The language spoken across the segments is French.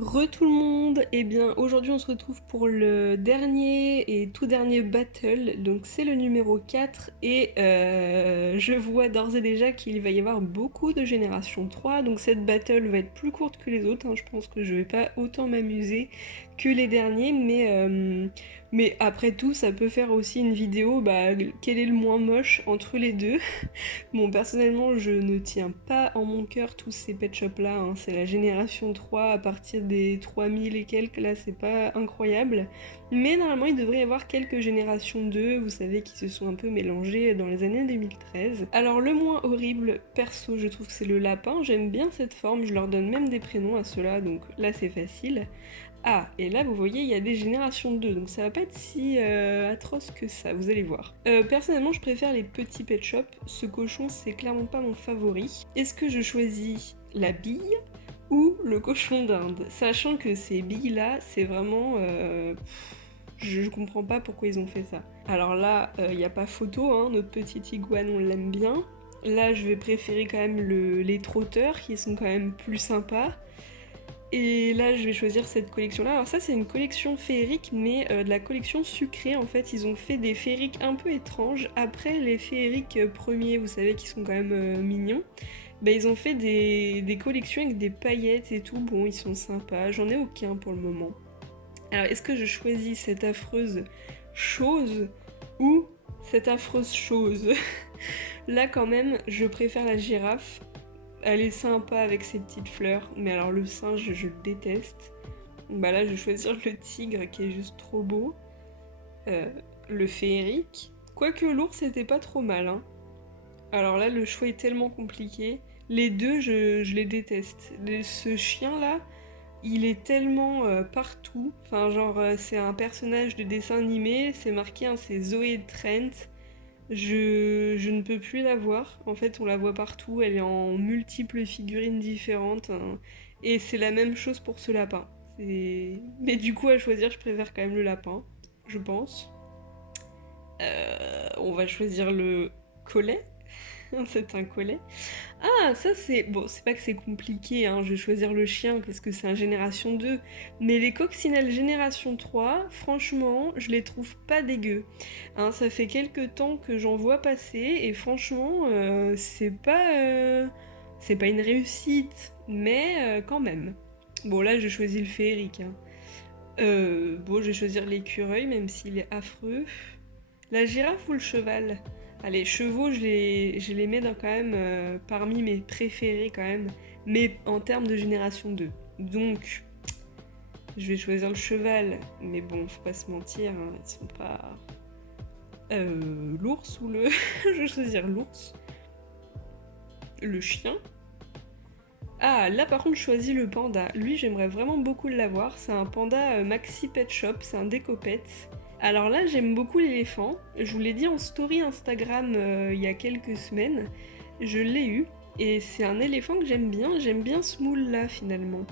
Tout le monde, eh bien aujourd'hui on se retrouve pour le dernier et tout dernier battle, donc c'est le numéro 4 et je vois d'ores et déjà qu'il va y avoir beaucoup de génération 3, donc cette battle va être plus courte que les autres, hein. Je pense que je vais pas autant m'amuser que les derniers, mais après tout ça peut faire aussi une vidéo, quel est le moins moche entre les deux. Bon, personnellement, je ne tiens pas en mon cœur tous ces pet shops là, hein. C'est la génération 3 à partir des 3000 et quelques, là c'est pas incroyable. Mais normalement, il devrait y avoir quelques générations 2, vous savez, qui se sont un peu mélangées dans les années 2013. Alors, le moins horrible, perso, je trouve que c'est le lapin. J'aime bien cette forme, je leur donne même des prénoms à ceux-là, donc là c'est facile. Ah, et là vous voyez, il y a des générations 2, donc ça va pas être si atroce que ça, vous allez voir. Personnellement, je préfère les petits pet shops. Ce cochon, c'est clairement pas mon favori. Est-ce que je choisis la bille ou le cochon d'Inde? Sachant que ces billes-là, c'est vraiment... je comprends pas pourquoi ils ont fait ça. Alors là, il n'y a pas photo, hein, notre petite iguane, on l'aime bien. Là, je vais préférer quand même les trotteurs, qui sont quand même plus sympas. Et là, je vais choisir cette collection-là. Alors ça, c'est une collection féerique, mais de la collection sucrée. En fait, ils ont fait des féeriques un peu étranges. Après les féeriques premiers, vous savez, qui sont quand même mignons, ils ont fait des collections avec des paillettes et tout. Bon, ils sont sympas. J'en ai aucun pour le moment. Alors, est-ce que je choisis cette affreuse chose ou cette affreuse chose? Là, quand même, je préfère la girafe. Elle est sympa avec ses petites fleurs, mais alors le singe, je le déteste. Bah là, je vais choisir le tigre qui est juste trop beau. Le féerique. Quoique l'ours était pas trop mal, hein. Alors là, le choix est tellement compliqué. Les deux, je les déteste. Ce chien-là, il est tellement partout. Enfin, genre, c'est un personnage de dessin animé, c'est marqué, hein, c'est Zoé Trent. Je ne peux plus la voir. En fait, on la voit partout. Elle est en multiples figurines différentes, hein. Et c'est la même chose pour ce lapin. Mais du coup, à choisir, je préfère quand même le lapin, je pense. On va choisir le collet. C'est un collet. Ah, ça c'est... Bon, c'est pas que c'est compliqué, hein, je vais choisir le chien parce que c'est un génération 2. Mais les coccinelles génération 3, franchement, je les trouve pas dégueux. Hein, ça fait quelques temps que j'en vois passer et franchement, c'est pas une réussite, mais quand même. Bon, là, je choisis le féerique, hein. Bon, je vais choisir l'écureuil, même s'il est affreux. La girafe ou le cheval? Allez, chevaux, je les mets quand même parmi mes préférés quand même, mais en termes de génération 2. Donc, je vais choisir le cheval, mais bon, faut pas se mentir, hein, ils sont pas... l'ours ou le... je vais choisir l'ours. Le chien. Ah, là par contre, je choisis le panda. Lui, j'aimerais vraiment beaucoup l'avoir. C'est un panda Maxi Pet Shop, c'est un décopet. Alors là, j'aime beaucoup l'éléphant. Je vous l'ai dit en story Instagram il y a quelques semaines. Je l'ai eu. Et c'est un éléphant que j'aime bien. J'aime bien ce moule-là, finalement.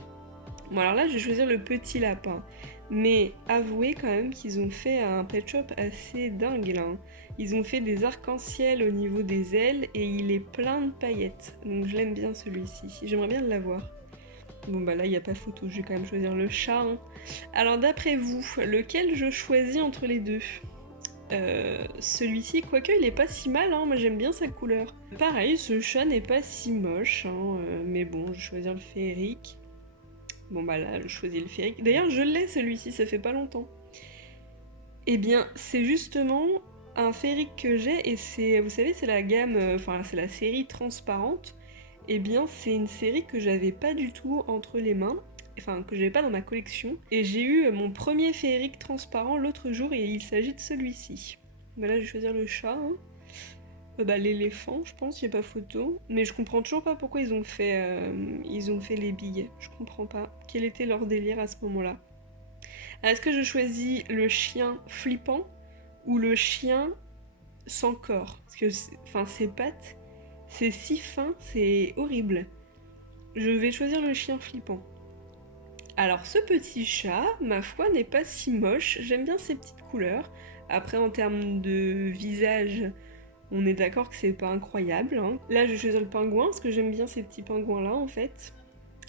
Bon, alors là, je vais choisir le petit lapin. Mais avouez quand même qu'ils ont fait un pet shop assez dingue, là, hein. Ils ont fait des arcs-en-ciel au niveau des ailes et il est plein de paillettes. Donc je l'aime bien celui-ci. J'aimerais bien l'avoir. Bon bah là il n'y a pas photo, je vais quand même choisir le chat, hein. Alors d'après vous, lequel je choisis entre les deux? Celui-ci, quoique il est pas si mal, hein, moi j'aime bien sa couleur. Pareil, ce chat n'est pas si moche, hein, mais bon, je vais choisir le féerique. Bon bah là, je choisis le féerique. D'ailleurs, je l'ai celui-ci, ça fait pas longtemps. Eh bien, c'est justement un féerique que j'ai, et c'est, vous savez, c'est la gamme, enfin c'est la série transparente. Eh bien, c'est une série que j'avais pas du tout entre les mains, enfin que j'avais pas dans ma collection. Et j'ai eu mon premier féerique transparent l'autre jour et il s'agit de celui-ci. Bah là, je vais choisir le chat, hein. L'éléphant, je pense, il n'y a pas photo. Mais je comprends toujours pas pourquoi ils ont fait les billes. Je comprends pas. Quel était leur délire à ce moment-là? Est-ce que je choisis le chien flippant ou le chien sans corps? Parce que, enfin, ses pattes, c'est si fin, c'est horrible. Je vais choisir le chien flippant. Alors ce petit chat, ma foi, n'est pas si moche, j'aime bien ses petites couleurs. Après en termes de visage, on est d'accord que c'est pas incroyable, hein. Là je vais choisir le pingouin, parce que j'aime bien ces petits pingouins là en fait.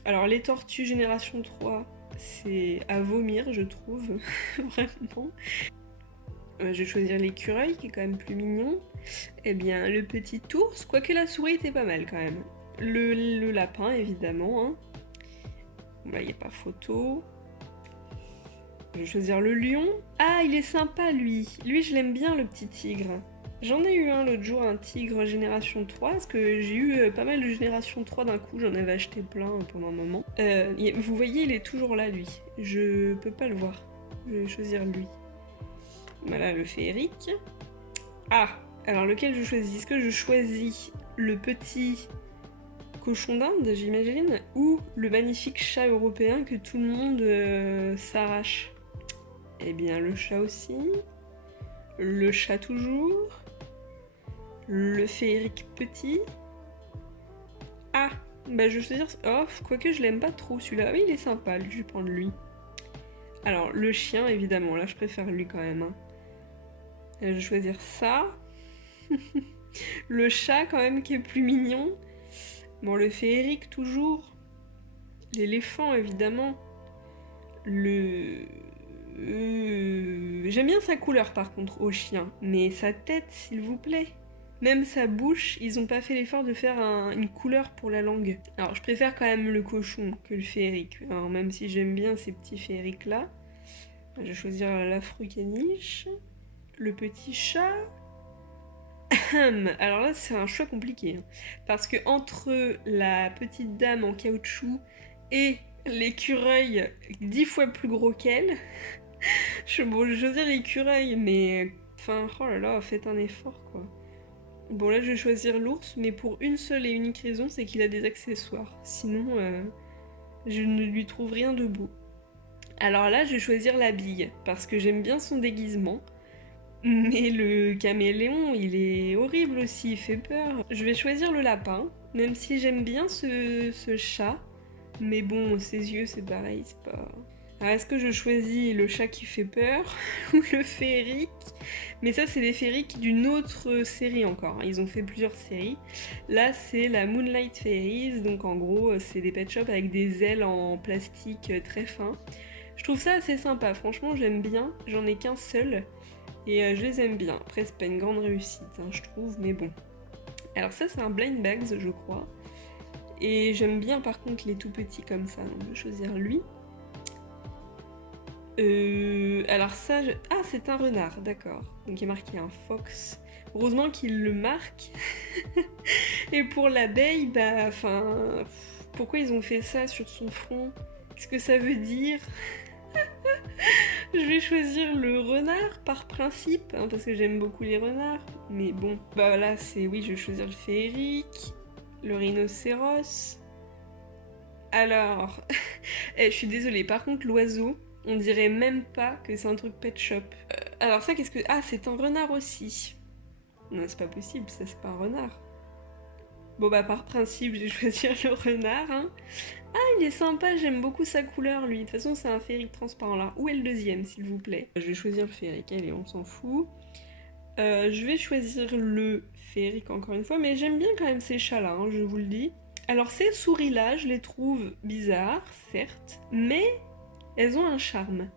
Alors les tortues génération 3, C'est à vomir, je trouve, vraiment. Je vais choisir l'écureuil, qui est quand même plus mignon. Eh bien, le petit ours, quoique la souris était pas mal quand même. Le lapin, évidemment. Hein. Bon, là, il n'y a pas photo. Je vais choisir le lion. Ah, il est sympa, lui. Lui, je l'aime bien, le petit tigre. J'en ai eu un l'autre jour, un tigre génération 3, parce que j'ai eu pas mal de génération 3 d'un coup, j'en avais acheté plein pendant un moment. Vous voyez, il est toujours là, lui. Je peux pas le voir. Je vais choisir lui. Voilà, le féerique. Ah, alors lequel je choisis? Est-ce que je choisis le petit cochon d'Inde, j'imagine, ou le magnifique chat européen que tout le monde s'arrache? Eh bien, le chat aussi. Le chat toujours. Le féerique petit. Ah, bah je vais choisir... Oh, quoique je l'aime pas trop celui-là. Oui, il est sympa, je vais prendre lui. Alors, le chien, évidemment, là je préfère lui quand même. Hein. Je vais choisir ça. Le chat quand même qui est plus mignon. Bon, le féerique toujours. L'éléphant, évidemment. J'aime bien sa couleur par contre au chien, mais sa tête, s'il vous plaît. Même sa bouche, ils ont pas fait l'effort de faire une couleur pour la langue. Alors je préfère quand même le cochon que le féerique. Alors même si j'aime bien ces petits féeriques là. Je vais choisir l'afro-caniche. Le petit chat. Alors là c'est un choix compliqué. Hein. Parce que entre la petite dame en caoutchouc et l'écureuil 10 fois plus gros qu'elle, je vais choisir l'écureuil, mais... Enfin, oh là là, faites un effort, quoi. Bon, là, je vais choisir l'ours, mais pour une seule et unique raison, c'est qu'il a des accessoires. Sinon, je ne lui trouve rien de beau. Alors là, je vais choisir la bille, parce que j'aime bien son déguisement. Mais le caméléon, il est horrible aussi, il fait peur. Je vais choisir le lapin, même si j'aime bien ce chat. Mais bon, ses yeux, c'est pareil, c'est pas... Alors, est-ce que je choisis le chat qui fait peur ou le féerique? Mais ça, c'est des féeriques d'une autre série encore. Ils ont fait plusieurs séries. Là, c'est la Moonlight Fairies. Donc, en gros, c'est des pet shops avec des ailes en plastique très fin. Je trouve ça assez sympa. Franchement, j'aime bien. J'en ai qu'un seul. Et je les aime bien. Après, c'est pas une grande réussite, hein, je trouve. Mais bon. Alors ça, c'est un Blind Bags, je crois. Et j'aime bien, par contre, les tout petits comme ça. Donc, je vais choisir lui. Alors ça, ah c'est un renard, d'accord. Donc il est marqué un fox. Heureusement qu'il le marque. Et pour l'abeille, bah, enfin, pourquoi ils ont fait ça sur son front? Qu'est-ce que ça veut dire? Je vais choisir le renard par principe, hein, parce que j'aime beaucoup les renards. Mais bon, bah là c'est, oui, je vais choisir le féerique, le rhinocéros. Alors, je suis désolée, par contre l'oiseau, on dirait même pas que c'est un truc pet shop. Alors ça, qu'est-ce que... Ah, c'est un renard aussi. Non, c'est pas possible, ça c'est pas un renard. Bon bah par principe, je vais choisir le renard. Hein. Ah, il est sympa, j'aime beaucoup sa couleur lui. De toute façon, c'est un féerique transparent là. Où est le deuxième, s'il vous plaît? Je vais choisir le féerique, allez, on s'en fout. Je vais choisir le féerique encore une fois, mais j'aime bien quand même ces chats-là, hein, je vous le dis. Alors ces souris-là, je les trouve bizarres, certes, mais elles ont un charme.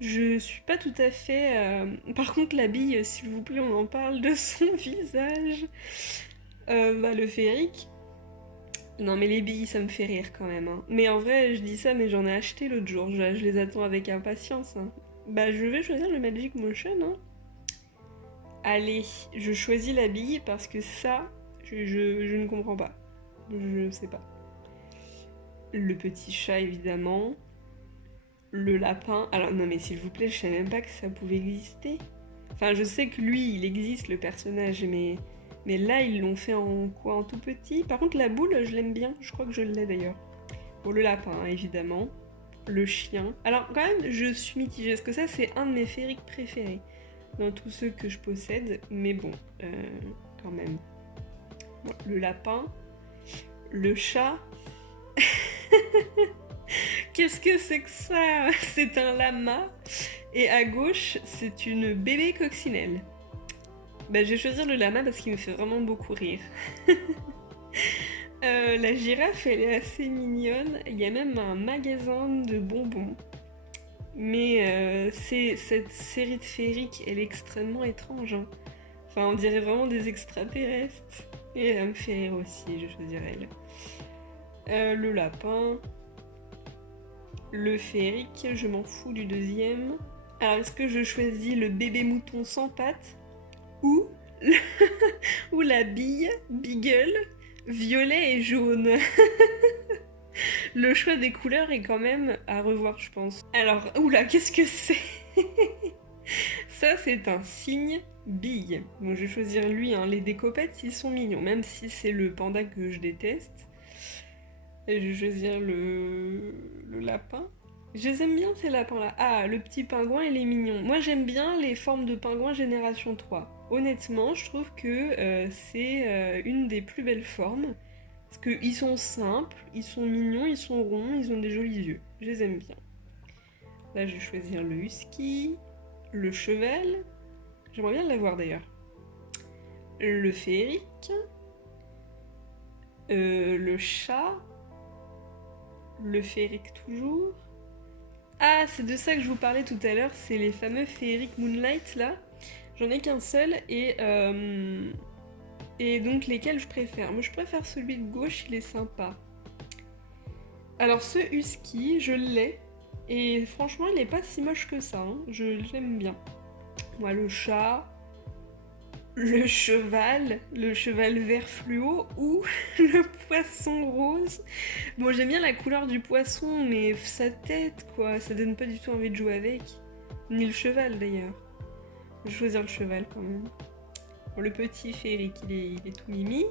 Je suis pas tout à fait... Par contre, la bille, s'il vous plaît, on en parle de son visage. Bah, le féerique. Non, mais les billes, ça me fait rire quand même. Hein. Mais en vrai, je dis ça, mais j'en ai acheté l'autre jour. Je les attends avec impatience. Hein. Bah, je vais choisir le Magic Motion. Hein. Allez, je choisis la bille parce que ça, je ne comprends pas. Je sais pas. Le petit chat, évidemment. Le lapin. Alors, non, mais s'il vous plaît, je savais même pas que ça pouvait exister. Enfin, je sais que lui, il existe, le personnage, mais là, ils l'ont fait en quoi? En tout petit? Par contre, la boule, je l'aime bien. Je crois que je l'ai d'ailleurs. Bon, le lapin, évidemment. Le chien. Alors, quand même, je suis mitigée, parce que ça, c'est un de mes féeriques préférés. Dans tous ceux que je possède. Mais bon, quand même. Bon, le lapin. Le chat. Qu'est-ce que c'est que ça? C'est un lama. Et à gauche, c'est une bébé coccinelle. Bah, je vais choisir le lama parce qu'il me fait vraiment beaucoup rire. La girafe, elle est assez mignonne. Il y a même un magasin de bonbons. Mais cette série de féeriques, elle est extrêmement étrange, hein. Enfin, on dirait vraiment des extraterrestres. Et elle me fait rire aussi, je choisirais elle. Le lapin. Le féerique, je m'en fous du deuxième. Alors, est-ce que je choisis le bébé mouton sans pattes ou, ou la bille, beagle, violet et jaune? Le choix des couleurs est quand même à revoir, je pense. Alors, oula, qu'est-ce que c'est? Ça, c'est un cygne bille. Bon, je vais choisir lui, hein. Les décopettes, ils sont mignons, même si c'est le panda que je déteste. Et je vais choisir le lapin. Je les aime bien ces lapins-là. Ah, le petit pingouin, il est mignon. Moi, j'aime bien les formes de pingouins génération 3. Honnêtement, je trouve que c'est une des plus belles formes. Parce qu'ils sont simples, ils sont mignons, ils sont ronds, ils ont des jolis yeux. Je les aime bien. Là, je vais choisir le husky, le cheval. J'aimerais bien l'avoir d'ailleurs. Le féerique, le chat, le féerique toujours. Ah, c'est de ça que je vous parlais tout à l'heure, c'est les fameux féeriques Moonlight là. J'en ai qu'un seul et donc lesquels je préfère. Moi je préfère celui de gauche, il est sympa. Alors ce husky, je l'ai et franchement il est pas si moche que ça, hein. Je l'aime bien. Moi le chat, le cheval vert fluo ou le poisson rose. Bon, j'aime bien la couleur du poisson, mais sa tête, quoi, ça donne pas du tout envie de jouer avec. Ni le cheval d'ailleurs. Je vais choisir le cheval quand même. Bon, le petit féerique, il est tout mimi.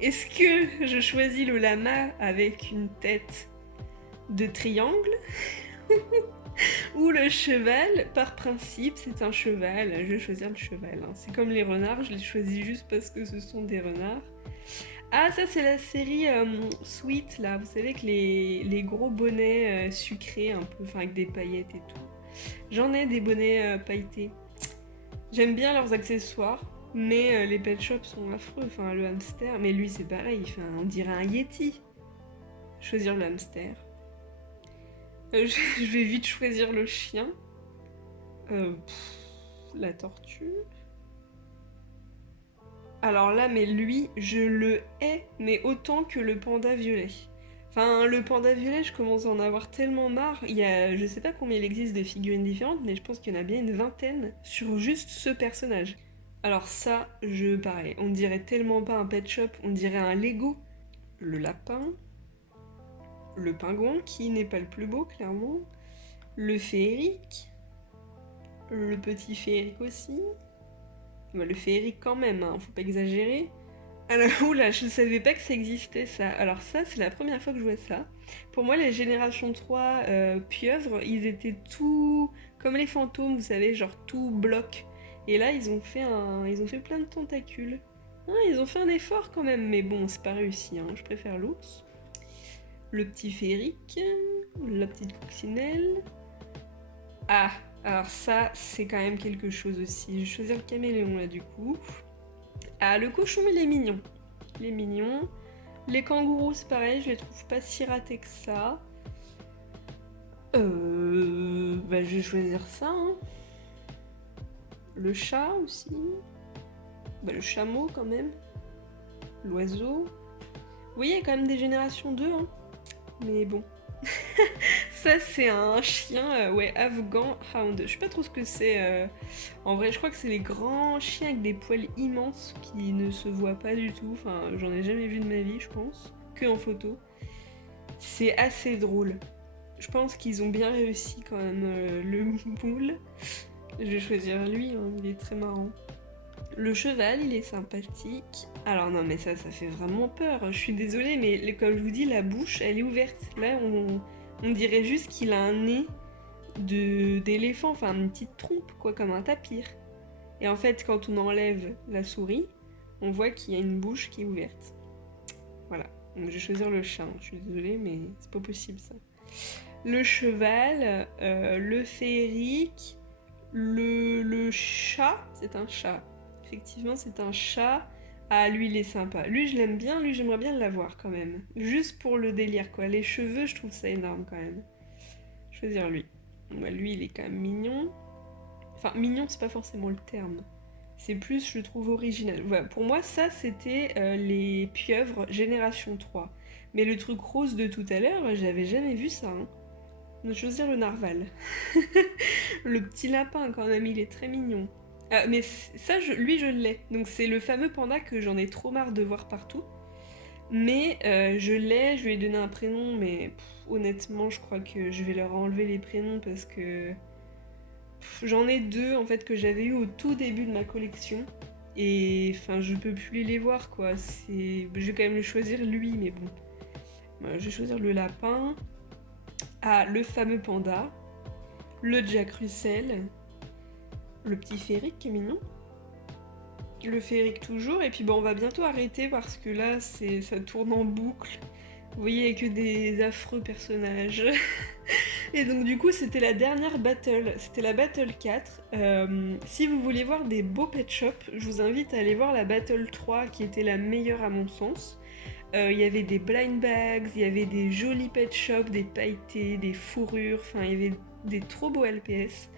Est-ce que je choisis le lama avec une tête de triangle? Ou le cheval, par principe, c'est un cheval. Je vais choisir le cheval, hein. C'est comme les renards, je les choisis juste parce que ce sont des renards. Ah, ça, c'est la série Sweet, là. Vous savez que les gros bonnets sucrés, un peu, enfin, avec des paillettes et tout. J'en ai des bonnets pailletés. J'aime bien leurs accessoires, mais les pet shops sont affreux. Enfin, le hamster, mais lui, c'est pareil. Enfin, on dirait un yeti. Choisir le hamster. Je vais vite choisir le chien. La tortue. Alors là, mais lui, je le hais, mais autant que le panda violet. Enfin, le panda violet, je commence à en avoir tellement marre. Je sais pas combien il existe de figurines différentes, mais je pense qu'il y en a bien une vingtaine sur juste ce personnage. Alors ça, pareil, on dirait tellement pas un pet shop, on dirait un Lego. Le lapin, le pingouin, qui n'est pas le plus beau, clairement. Le féerique, le petit féerique aussi. Bah, le féerique quand même, hein, faut pas exagérer. Alors, oula, je savais pas que ça existait ça. Alors ça, c'est la première fois que je vois ça. Pour moi, les générations 3 pieuvres, ils étaient tout comme les fantômes, vous savez, genre tout bloc. Et là, ils ont fait plein de tentacules. Ah, ils ont fait un effort quand même, mais bon, c'est pas réussi, hein. Je préfère l'ours. Le petit féerique, la petite coccinelle. Ah, alors ça, c'est quand même quelque chose aussi. Je vais choisir le caméléon là du coup. Ah, le cochon, il est mignon. Il est mignon. Les kangourous, c'est pareil, je les trouve pas si ratés que ça. Bah, je vais choisir ça, hein. Le chat aussi. Bah, le chameau quand même. L'oiseau. Vous voyez, il y a quand même des générations 2, hein. Mais bon. Ça, c'est un chien, ouais, Afghan Hound. Je sais pas trop ce que c'est. En vrai, je crois que c'est les grands chiens avec des poils immenses qui ne se voient pas du tout. Enfin, j'en ai jamais vu de ma vie, je pense. Que en photo. C'est assez drôle. Je pense qu'ils ont bien réussi quand même le moule. Je vais choisir lui, hein, il est très marrant. Le cheval, il est sympathique. Alors non, mais ça fait vraiment peur. Je suis désolée, mais comme je vous dis, la bouche, elle est ouverte. Là, on dirait juste qu'il a un nez d'éléphant, enfin une petite trompe, quoi, comme un tapir. Et en fait, quand on enlève la souris, on voit qu'il y a une bouche qui est ouverte. Voilà. Donc je vais choisir le chat. Je suis désolée, mais c'est pas possible ça. Le cheval, le féerique, le chat, c'est un chat. Effectivement, c'est un chat. Ah, lui, il est sympa. Lui, je l'aime bien. Lui, j'aimerais bien l'avoir quand même. Juste pour le délire, quoi. Les cheveux, je trouve ça énorme quand même. Choisir lui. Ouais, lui, il est quand même mignon. Enfin, mignon, c'est pas forcément le terme. C'est plus, je le trouve original. Voilà, pour moi, ça, c'était les pieuvres génération 3. Mais le truc rose de tout à l'heure, j'avais jamais vu ça. Hein. De choisir le narval. Le petit lapin, quand même, il est très mignon. Mais ça, lui, je l'ai. Donc, c'est le fameux panda que j'en ai trop marre de voir partout. Mais je l'ai, je lui ai donné un prénom, mais honnêtement, je crois que je vais leur enlever les prénoms parce que j'en ai deux en fait que j'avais eu au tout début de ma collection. Et enfin, je peux plus les voir quoi. Je vais quand même le choisir lui, mais bon. Je vais choisir le lapin. Ah, le fameux panda. Le Jack Russell. Le petit Féric qui est mignon. Le Féric toujours. Et puis bon, on va bientôt arrêter parce que là, ça tourne en boucle. Vous voyez, il n'y a que des affreux personnages. Et donc du coup, c'était la dernière battle. C'était la battle 4. Si vous voulez voir des beaux pet shops, je vous invite à aller voir la battle 3 qui était la meilleure à mon sens. Il y avait des blind bags, il y avait des jolis pet shops, des pailletés, des fourrures, enfin il y avait des trop beaux LPS.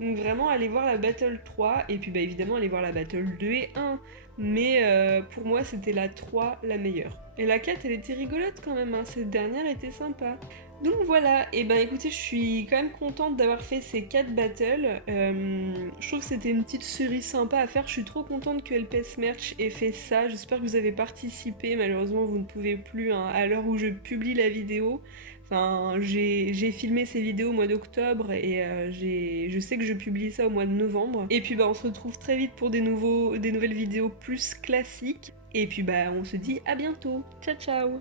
Donc vraiment allez voir la battle 3 et puis bah évidemment allez voir la battle 2 et 1. Mais pour moi c'était la 3 la meilleure. Et la 4 elle était rigolote quand même, hein. Cette dernière était sympa. Donc voilà, et ben écoutez, je suis quand même contente d'avoir fait ces 4 battles. Je trouve que c'était une petite série sympa à faire. Je suis trop contente que LPS Merch ait fait ça. J'espère que vous avez participé. Malheureusement, vous ne pouvez plus hein, à l'heure où je publie la vidéo. Enfin, j'ai filmé ces vidéos au mois d'octobre et je sais que je publie ça au mois de novembre. Et puis bah on se retrouve très vite pour des nouvelles vidéos plus classiques. Et puis bah on se dit à bientôt. Ciao ciao.